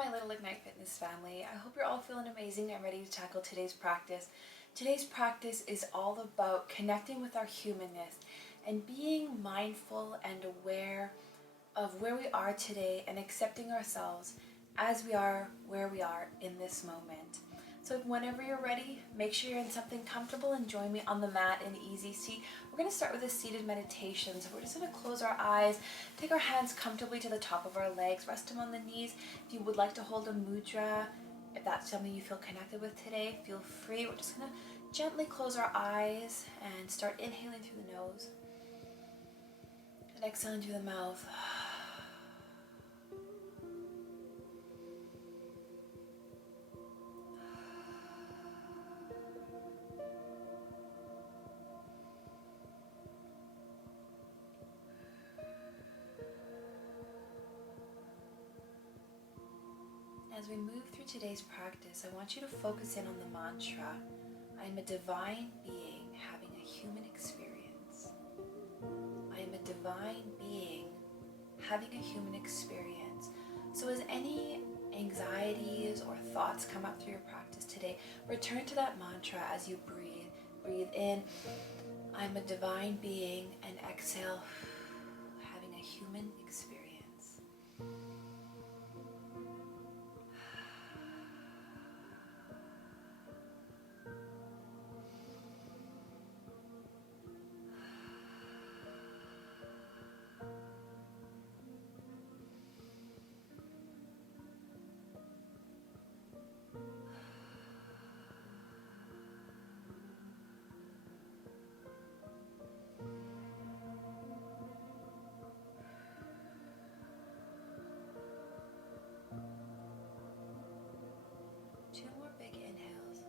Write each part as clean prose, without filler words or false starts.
my little Ignite Fitness family. I hope you're all feeling amazing and ready to tackle today's practice. Today's practice is all about connecting with our humanness and being mindful and aware of where we are today and accepting ourselves as we are where we are in this moment. So whenever you're ready, make sure you're in something comfortable and join me on the mat in easy seat. We're going to start with a seated meditation. So we're just going to close our eyes, take our hands comfortably to the top of our legs, rest them on the knees. If you would like to hold a mudra, if that's something you feel connected with today, feel free. We're just going to gently close our eyes and start inhaling through the nose and exhaling through the mouth. As we move through today's practice, I want you to focus in on the mantra, I am a divine being having a human experience. I am a divine being having a human experience. So as any anxieties or thoughts come up through your practice today, return to that mantra as you breathe. Breathe in, I'm a divine being, and exhale, having a human experience. Two more big inhales.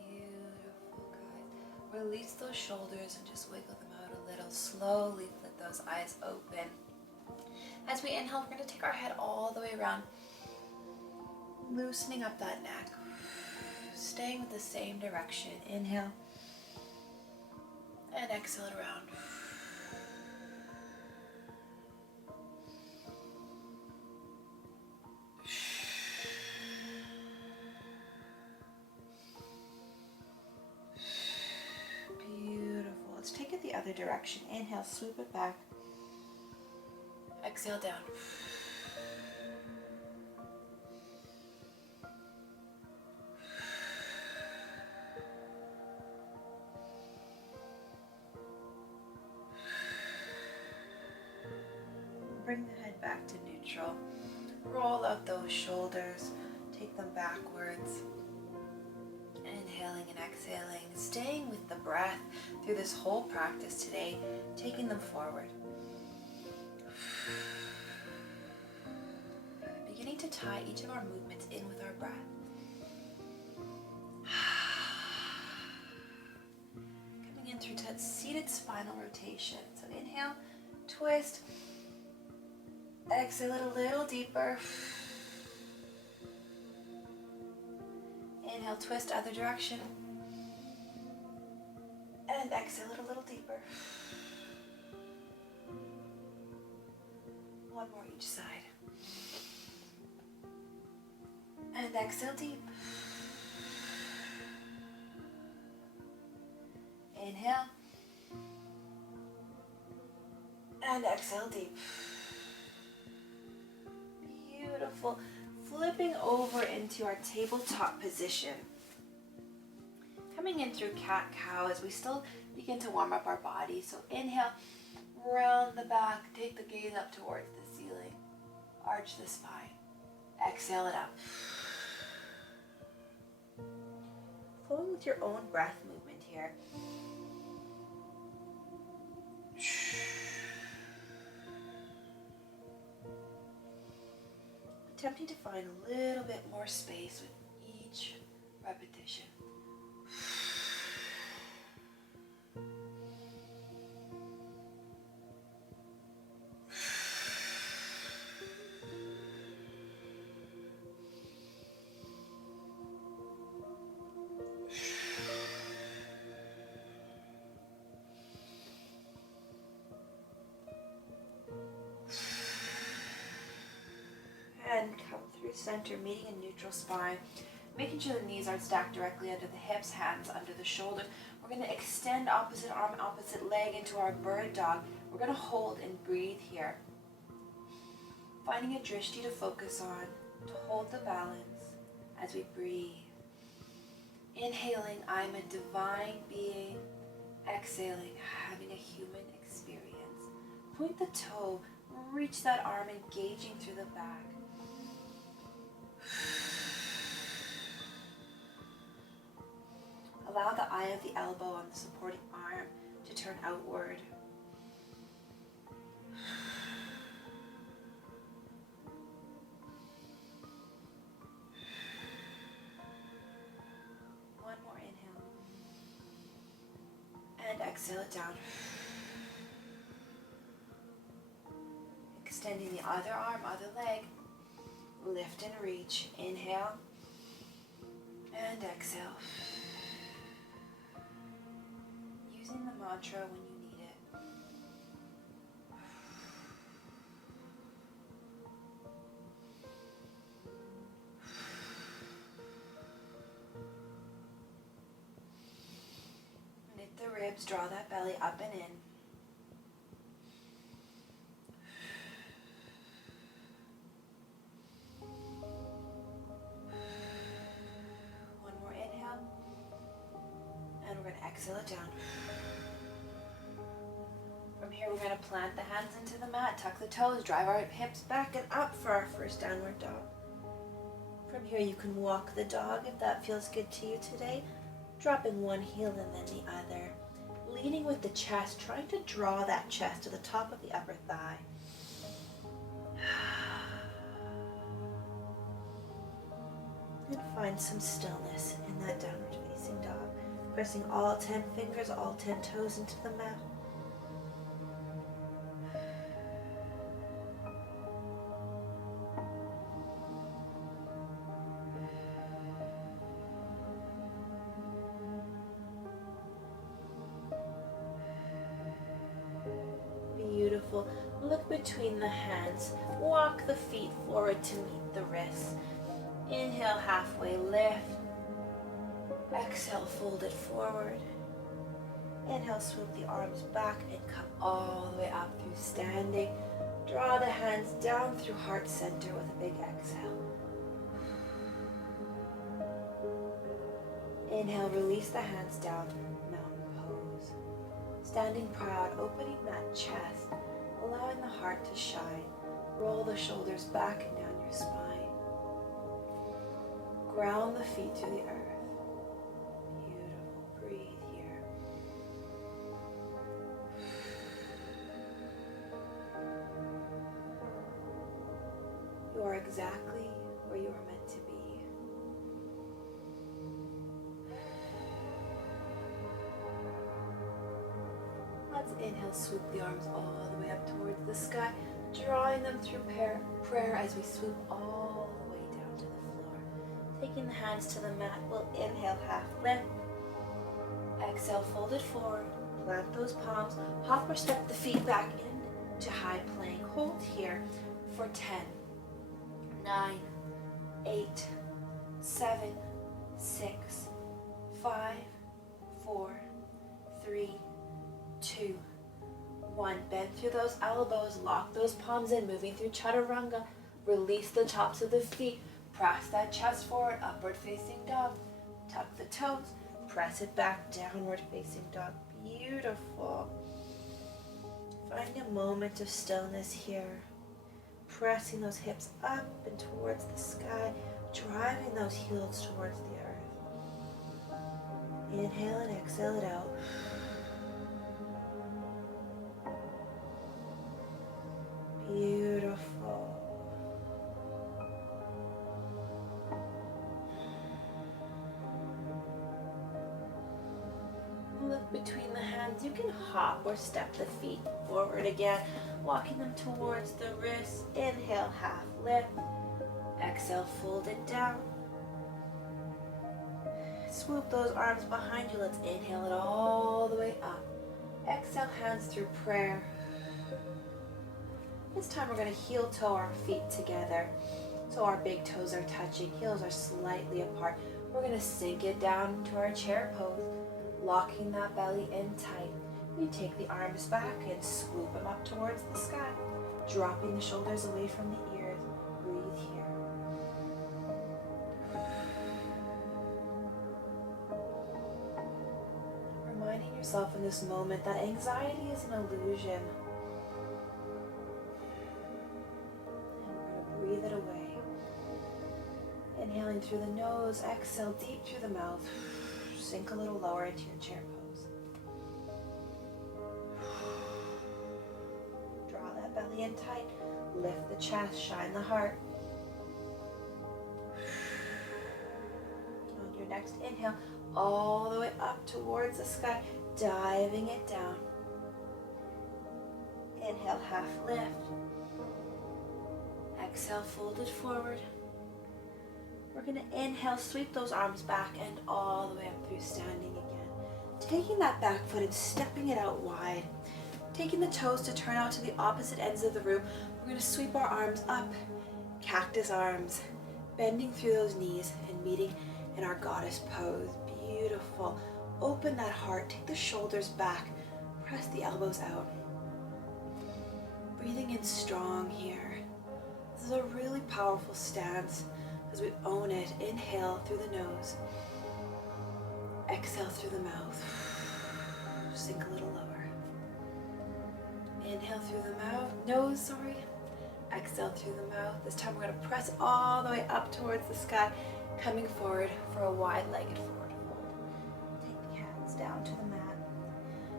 Beautiful, good. Release those shoulders and just wiggle them out a little. Slowly let those eyes open. As we inhale, we're going to take our head all the way around, loosening up that neck, staying with the same direction. Inhale and exhale it around. Beautiful. Let's take it the other direction. Inhale, swoop it back. Exhale down. Bring the head back to neutral. Roll out those shoulders. Take them backwards. Inhaling and exhaling. Staying with the breath through this whole practice today. Taking them forward. Beginning to tie each of our movements in with our breath. Coming in through that seated spinal rotation. So inhale, twist. Exhale it a little deeper. Inhale, twist other direction. And exhale it a little deeper. One more each side. And exhale deep. Inhale. And exhale deep. Beautiful. Flipping over into our tabletop position. Coming in through cat-cow as we still begin to warm up our body. So inhale, round the back, take the gaze up towards the ceiling. Arch the spine. Exhale it up. Flowing with your own breath movement here. Attempting to find a little bit more space with each repetition. center, meeting in neutral spine. Making sure the knees aren't stacked directly under the hips, hands under the shoulders. We're going to extend opposite arm, opposite leg into our bird dog. We're going to hold and breathe here. Finding a drishti to focus on, to hold the balance as we breathe. Inhaling, I'm a divine being. Exhaling, having a human experience. Point the toe, reach that arm, engaging through the back. Allow the eye of the elbow on the supporting arm to turn outward. One more inhale. And exhale it down. Extending the other arm, other leg. Lift and reach. Inhale. And exhale. Using the mantra when you need it. Knit the ribs, draw that belly up and in. One more inhale. And we're going to exhale it down. From here, we're going to plant the hands into the mat, tuck the toes, drive our hips back and up for our first downward dog. From here, you can walk the dog if that feels good to you today, dropping one heel and then the other. Leading with the chest, trying to draw that chest to the top of the upper thigh. And find some stillness in that downward facing dog. Pressing all 10 fingers, all 10 toes into the mat. Beautiful. Look between the hands. Walk the feet forward to meet the wrists. Inhale, halfway lift. Exhale, fold it forward. Inhale, swoop the arms back and come all the way up through standing. Draw the hands down through heart center with a big exhale. Inhale, release the hands down, mountain pose. Standing proud, opening that chest, allowing the heart to shine. Roll the shoulders back and down your spine. Ground the feet to the earth. Beautiful. Breathe here. You are exactly where you are meant to be. Let's inhale, swoop the arms all the way up towards the sky, drawing them through prayer as we swoop all the way down to the floor. Taking the hands to the mat, we'll inhale, half lift. Exhale, fold it forward, plant those palms, hop or step the feet back into high plank. Hold here for 10, 9, 8, 7, 6, 5, 4, 3, 2, 1. Bend through those elbows, lock those palms in, moving through chaturanga. Release the tops of the feet, press that chest forward, upward facing dog. Tuck the toes, press it back, downward facing dog. Beautiful. Find a moment of stillness here. Pressing those hips up and towards the sky, driving those heels towards the earth. Inhale and exhale it out. Beautiful. Look between the hands. You can hop or step the feet forward again, walking them towards the wrists. Inhale, half lift. Exhale, fold it down. Swoop those arms behind you. Let's inhale it all the way up. Exhale, hands through prayer. This time we're going to heel toe our feet together. So our big toes are touching, heels are slightly apart. We're gonna sink it down to our chair pose, locking that belly in tight. We take the arms back and swoop them up towards the sky, dropping the shoulders away from the ears. Breathe here. Reminding yourself in this moment that anxiety is an illusion. And we're going to breathe it away. Inhaling through the nose, exhale deep through the mouth. Sink a little lower into your chair pose. Draw that belly in tight. Lift the chest, shine the heart. On your next inhale, all the way up towards the sky, diving it down. Inhale, half lift. Exhale, fold it forward. We're going to inhale, sweep those arms back and all the way up through standing again. Taking that back foot and stepping it out wide. Taking the toes to turn out to the opposite ends of the room. We're going to sweep our arms up, cactus arms, bending through those knees and meeting in our goddess pose. Beautiful. Open that heart, take the shoulders back, press the elbows out. Breathing in strong here. This is a really powerful stance as we own it. Inhale through the nose. Exhale through the mouth. Sink a little lower. Inhale through the nose. Exhale through the mouth. This time we're going to press all the way up towards the sky, coming forward for a wide-legged forward fold. Take the hands down to the mat.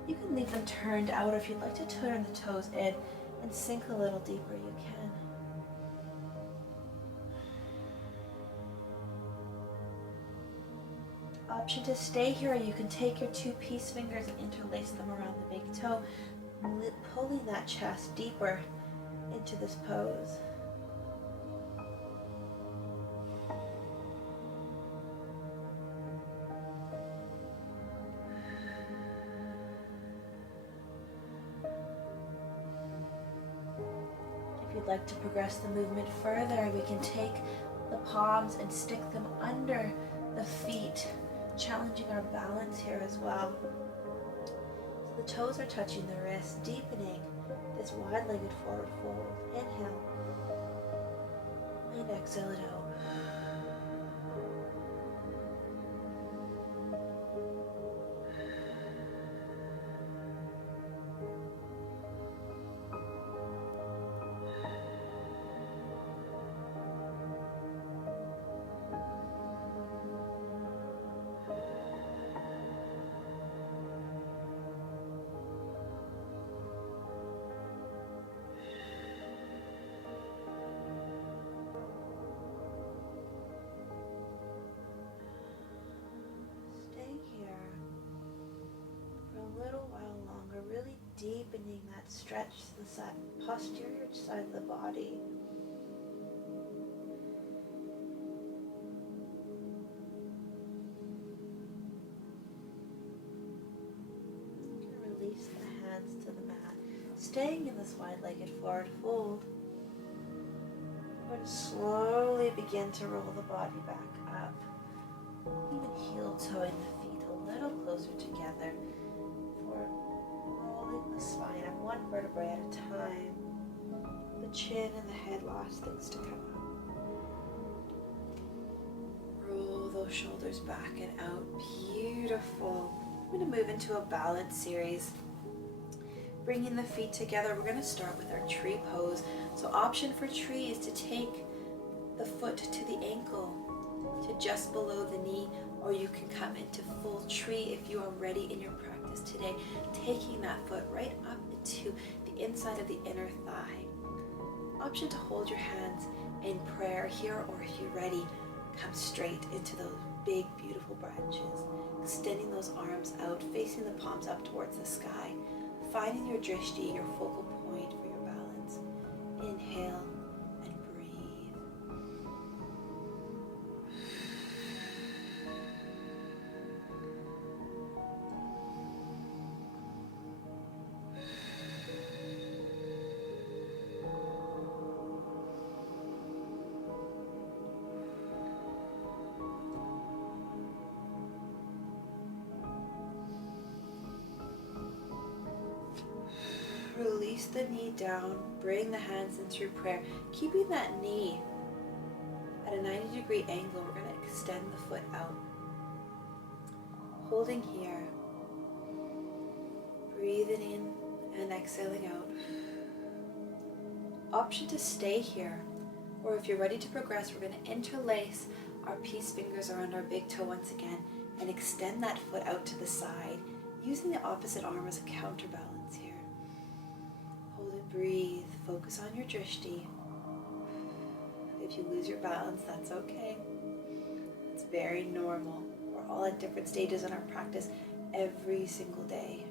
You can leave them turned out, or if you'd like to turn the toes in and sink a little deeper, you can. Option to stay here, or you can take your two peace fingers and interlace them around the big toe, pulling that chest deeper into this pose. If you'd like to progress the movement further, we can take the palms and stick them under the feet, challenging our balance here as well. So the toes are touching the wrists, deepening this wide-legged forward fold. Inhale and exhale it out. Really deepening that stretch to the side, posterior side of the body. Release the hands to the mat. Staying in this wide-legged forward fold, we're going to slowly begin to roll the body back up. Even heel-toeing the feet a little closer together for rolling the spine up one vertebrae at a time. The chin and the head last things to come up. Roll those shoulders back and out. Beautiful. I'm going to move into a balance series. Bringing the feet together, we're going to start with our tree pose. So option for tree is to take the foot to the ankle, to just below the knee, or you can come into full tree if you are ready in your practice today, taking that foot right up into the inside of the inner thigh. Option to hold your hands in prayer here, or if you're ready, come straight into those big, beautiful branches, extending those arms out, facing the palms up towards the sky, finding your drishti, your focal point for your balance. Inhale and breathe. the knee down, bring the hands in through prayer. Keeping that knee at a 90-degree angle, we're going to extend the foot out. Holding here. Breathing in and exhaling out. Option to stay here, or if you're ready to progress, we're going to interlace our peace fingers around our big toe once again and extend that foot out to the side, using the opposite arm as a counterbalance here. Hold it, breathe, focus on your drishti. If you lose your balance, that's okay. It's very normal. We're all at different stages in our practice every single day.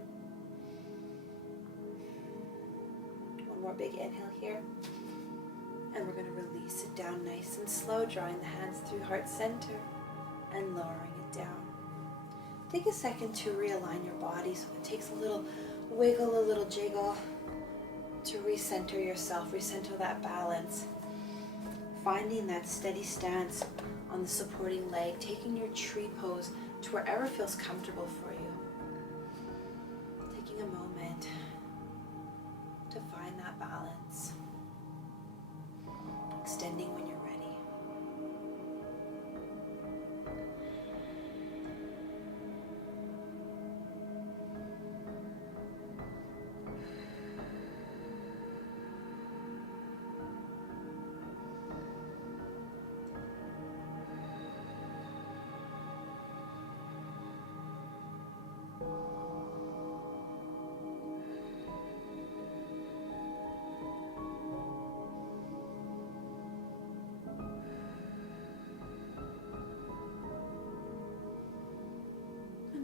One more big inhale here. And we're going to release it down nice and slow, drawing the hands through heart center and lowering it down. Take a second to realign your body, so it takes a little wiggle, a little jiggle to recenter yourself, recenter that balance. Finding that steady stance on the supporting leg, taking your tree pose to wherever feels comfortable for you. Taking a moment to find that balance. Extending when you're ready.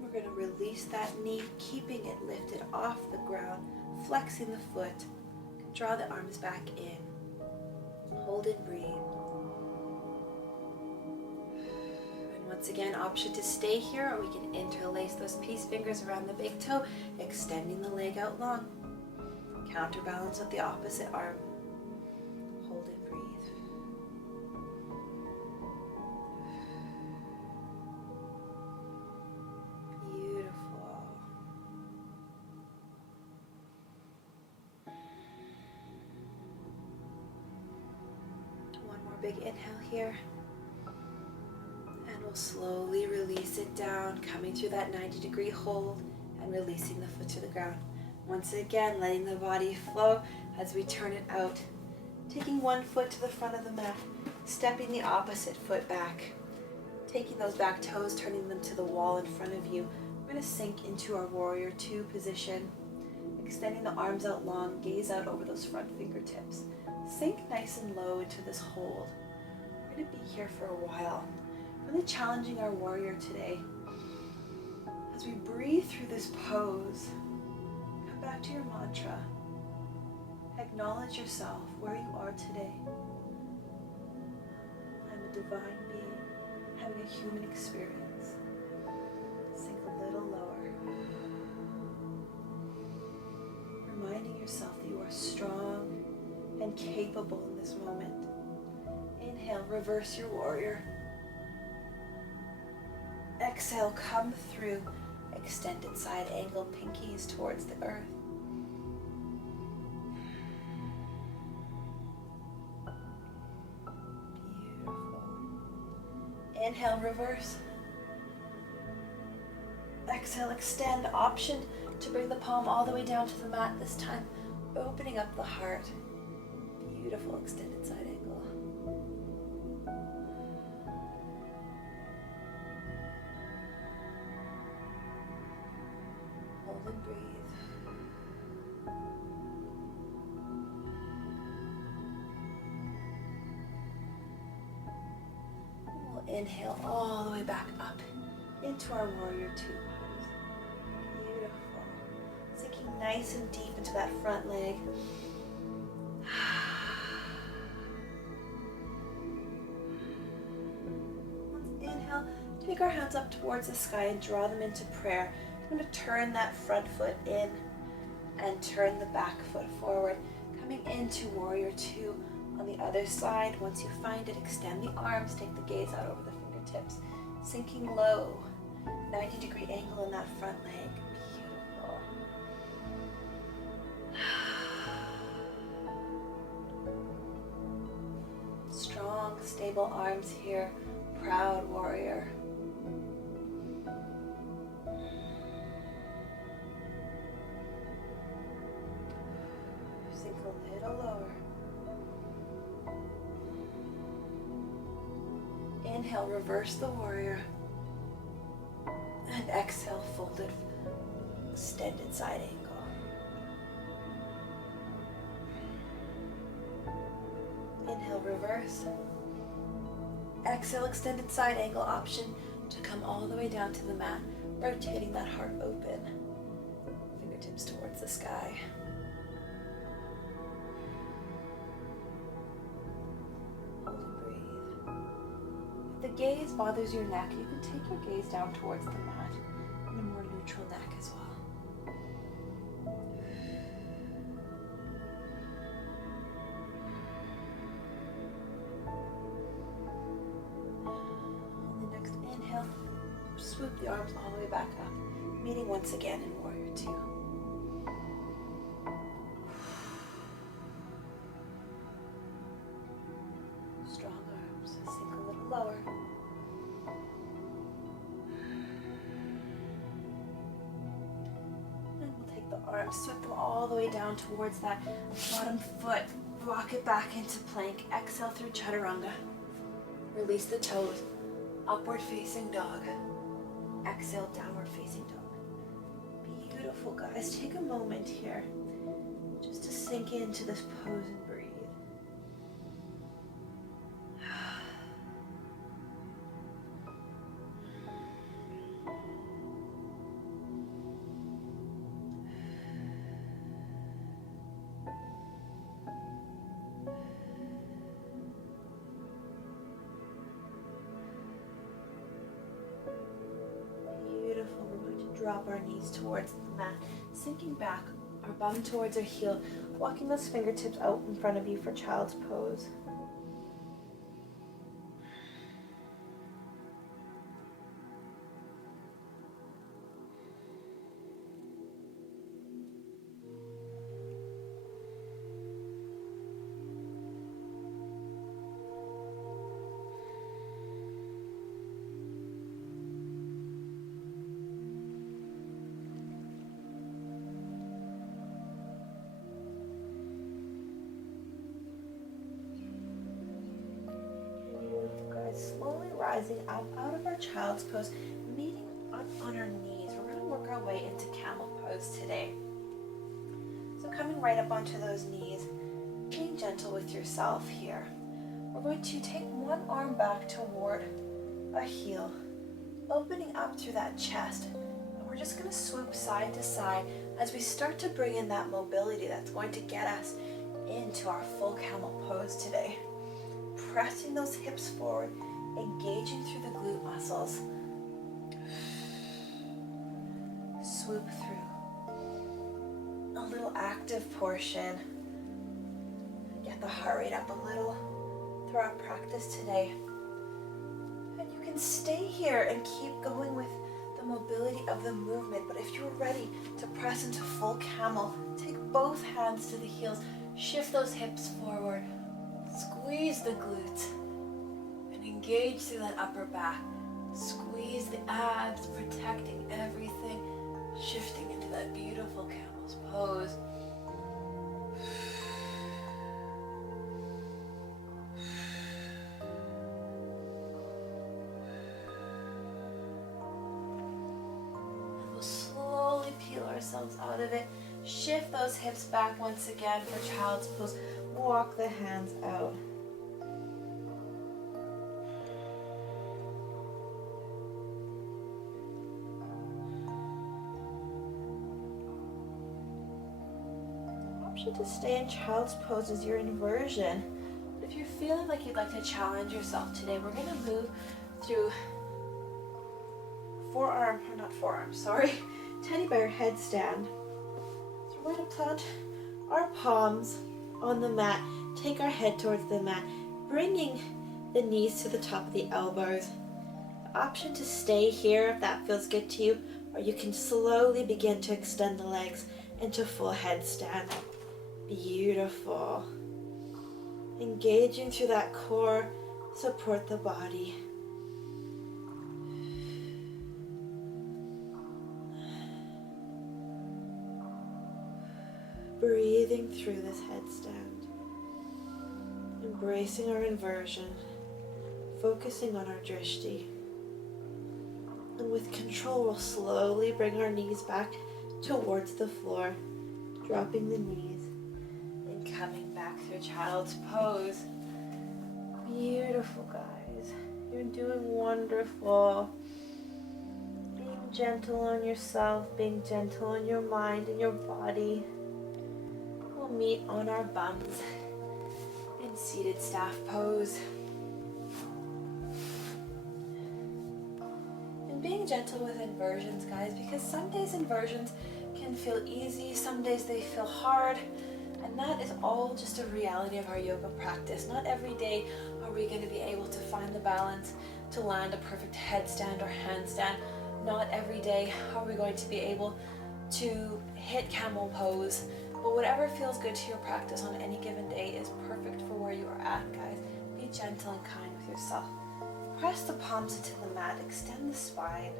We're going to release that knee, keeping it lifted off the ground, flexing the foot. Draw the arms back in. Hold and breathe. And once again, option to stay here, or we can interlace those peace fingers around the big toe, extending the leg out long. Counterbalance with the opposite arm. Hold and breathe. Big inhale here, and we'll slowly release it down, coming through that 90-degree hold and releasing the foot to the ground. Once again, letting the body flow as we turn it out, taking one foot to the front of the mat, stepping the opposite foot back, taking those back toes, turning them to the wall in front of you. We're going to sink into our warrior two position, extending the arms out long, gaze out over those front fingertips. Sink nice and low into this hold. We're going to be here for a while. Really challenging our warrior today. As we breathe through this pose, come back to your mantra. Acknowledge yourself where you are today. I'm a divine being having a human experience. Sink a little lower. Reminding yourself that you are strong and capable in this moment. Inhale, reverse your warrior. Exhale, come through, extended side angle, pinkies towards the earth. Beautiful. Inhale, reverse. Exhale, extend. Option to bring the palm all the way down to the mat this time, opening up the heart. Beautiful extended side angle. Hold and breathe. We'll inhale all the way back up into our warrior two pose. Beautiful. Sinking nice and deep into that front leg. Inhale, take our hands up towards the sky and draw them into prayer. I'm going to turn that front foot in and turn the back foot forward, coming into warrior two on the other side. Once you find it, extend the arms, take the gaze out over the fingertips, sinking low, 90-degree angle in that front leg. Beautiful. strong, stable arms here. Proud warrior. Sink a little lower. Inhale, reverse the warrior. And exhale, folded, extended side angle. Inhale, reverse. Exhale, extended side angle option to come all the way down to the mat, rotating that heart open. Fingertips towards the sky. Hold and breathe. If the gaze bothers your neck, you can take your gaze down towards the mat in a more neutral neck as well. Swoop the arms all the way back up, meeting once again in Warrior Two. Strong arms, sink a little lower. And we'll take the arms, swoop them all the way down towards that bottom foot. Rock it back into plank. Exhale through chaturanga. Release the toes. Upward facing dog. Exhale, downward facing dog. Beautiful, guys. Take a moment here just to sink into this pose and breathe. Drop our knees towards the mat, sinking back, our bum towards our heel, walking those fingertips out in front of you for child's pose. Slowly rising up out of our child's pose, meeting up on our knees. We're going to work our way into camel pose today. So coming right up onto those knees, being gentle with yourself here. We're going to take one arm back toward a heel, opening up through that chest. And we're just going to swoop side to side as we start to bring in that mobility that's going to get us into our full camel pose today. Pressing those hips forward, engaging through the glute muscles. Swoop through. A little active portion. Get the heart rate up a little through our practice today. And you can stay here and keep going with the mobility of the movement, but if you're ready to press into full camel, take both hands to the heels, shift those hips forward, squeeze the glutes, and engage through that upper back. Squeeze the abs, protecting everything, shifting into that beautiful camel's pose. And we'll slowly peel ourselves out of it. Shift those hips back once again for child's pose. Walk the hands out. Option to stay in child's pose is your inversion. But if you're feeling like you'd like to challenge yourself today, we're going to move through teddy bear headstand. So we're going to plant our palms on the mat, take our head towards the mat, bringing the knees to the top of the elbows. The option to stay here if that feels good to you, or you can slowly begin to extend the legs into full headstand. Beautiful. Engaging through that core, support the body. Breathing through this headstand, embracing our inversion, focusing on our drishti. And with control, we'll slowly bring our knees back towards the floor, dropping the knees and coming back through child's pose. Beautiful, guys. You're doing wonderful. Being gentle on yourself, being gentle on your mind and your body. We'll meet on our bums in seated staff pose. And being gentle with inversions, guys, because some days inversions can feel easy, some days they feel hard, and that is all just a reality of our yoga practice. Not every day are we going to be able to find the balance to land a perfect headstand or handstand. Not every day are we going to be able to hit camel pose. But whatever feels good to your practice on any given day is perfect for where you are at, guys. Be gentle and kind with yourself. Press the palms into the mat, extend the spine.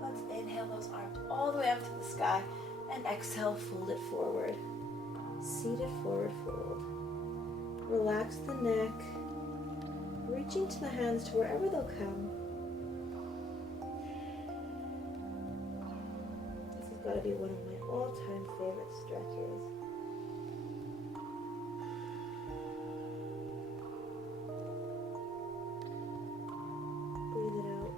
Let's inhale those arms all the way up to the sky and exhale, fold it forward. Seated forward fold. Relax the neck, reaching to the hands to wherever they'll come. Gotta be one of my all-time favorite stretches. Breathe it out.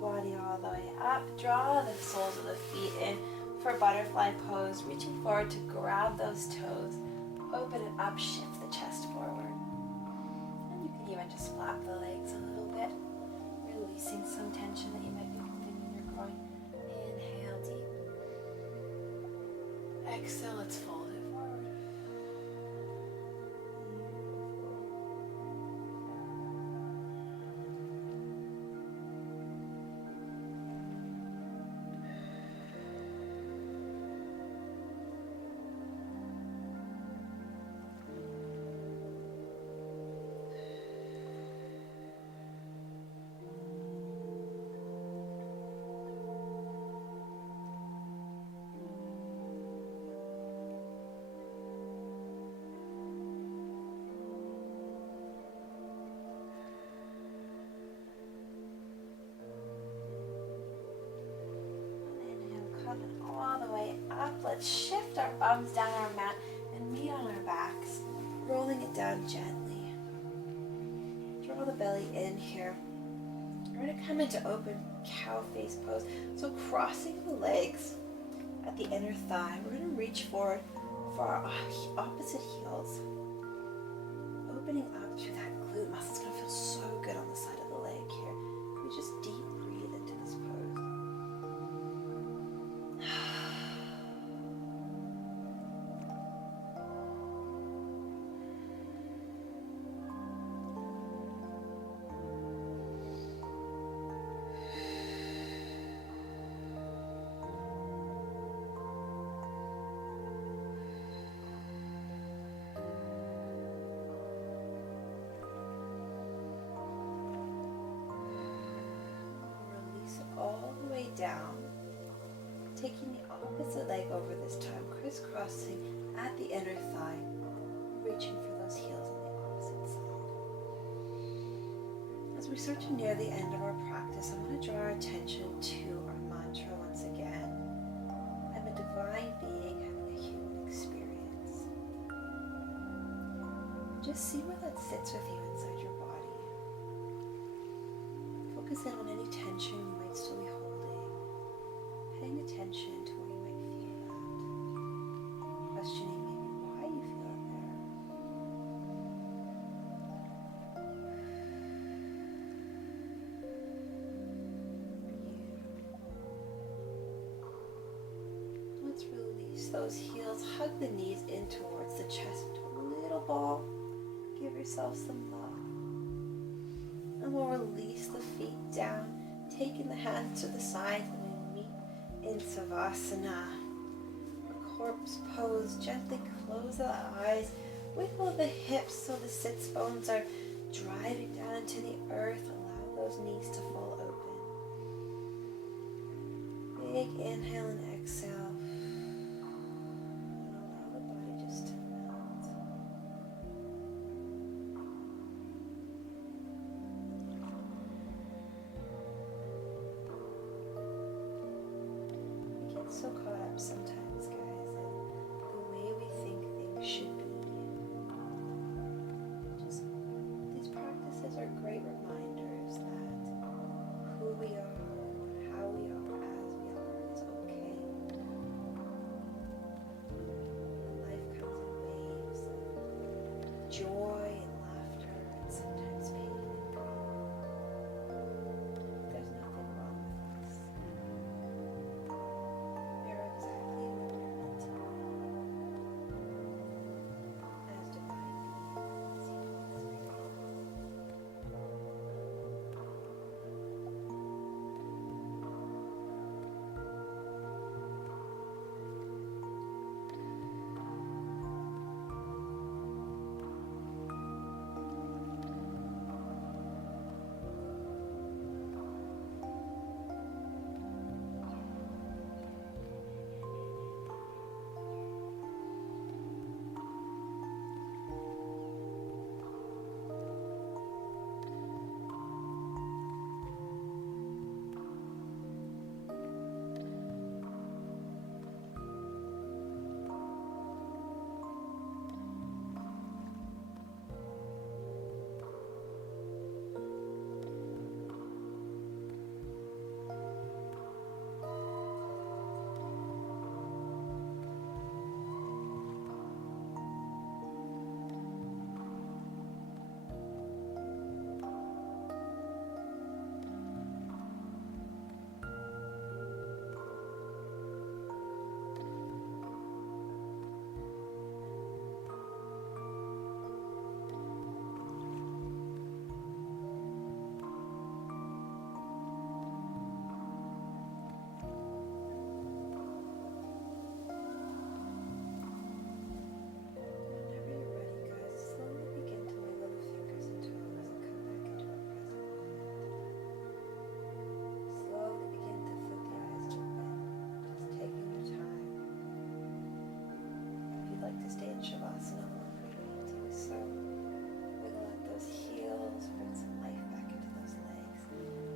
Body all the way up. Draw the soles of the feet in for butterfly pose, reaching forward to grab those toes. Open it up, shift the chest forward. And you can even just flap the legs a little bit, releasing some tension that you might be holding in your groin. Inhale deep. Exhale, let's fold it forward. All the way up. Let's shift our bums down our mat and meet on our backs, rolling it down gently. Draw the belly in here. We're going to come into open cow face pose. So crossing the legs at the inner thigh, we're going to reach forward for our opposite heels, opening up through that glute muscle. It's going to feel so good on the side of the leg here. We just deep breathe into this pose. All the way down, taking the opposite leg over this time, crisscrossing at the inner thigh, reaching for those heels on the opposite side. As we start to near the end of our practice, I want to draw our attention to our mantra once again. I'm a divine being having a human experience. Just see where that sits with you inside your body. Focus in on any tension you might still be holding, paying attention to where you might feel that. Questioning maybe why you feel it there. Let's release those heels. Hug the knees in towards the chest into a little ball. Give yourself some love. And we'll release the feet down, taking the hands to the sides, and we will meet in Savasana. A corpse pose. Gently close the eyes. Wiggle the hips so the sits bones are driving down into the earth. Allow those knees to fall open. Big inhale and exhale. And allow the body just to melt. We get so caught up sometimes, guys, in the way we think things should be. These practices are great reminders that who we are, how we are, as we are, is okay. And life comes in waves of joy and laughter and sometimes pain and grief. There's nothing wrong with us. We're exactly where we're meant to be as divine beings, human experience. Shavasana more frequently too. So wiggle out those heels, bring some life back into those legs.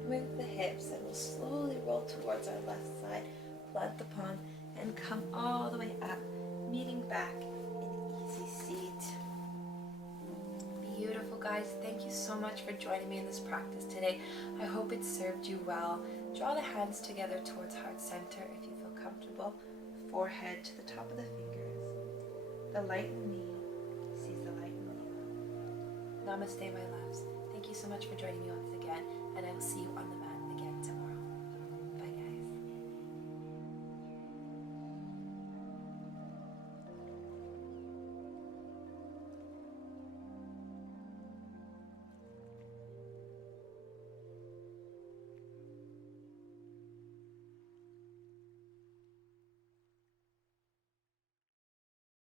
Move the hips and we'll slowly roll towards our left side, plant the palm, and come all the way up, meeting back in easy seat. Beautiful, guys. Thank you so much for joining me in this practice today. I hope it served you well. Draw the hands together towards heart center if you feel comfortable. Forehead to the top of the fingers. The light in me sees the light in you. Namaste, my loves. Thank you so much for joining me once again, and I will see you on the mat.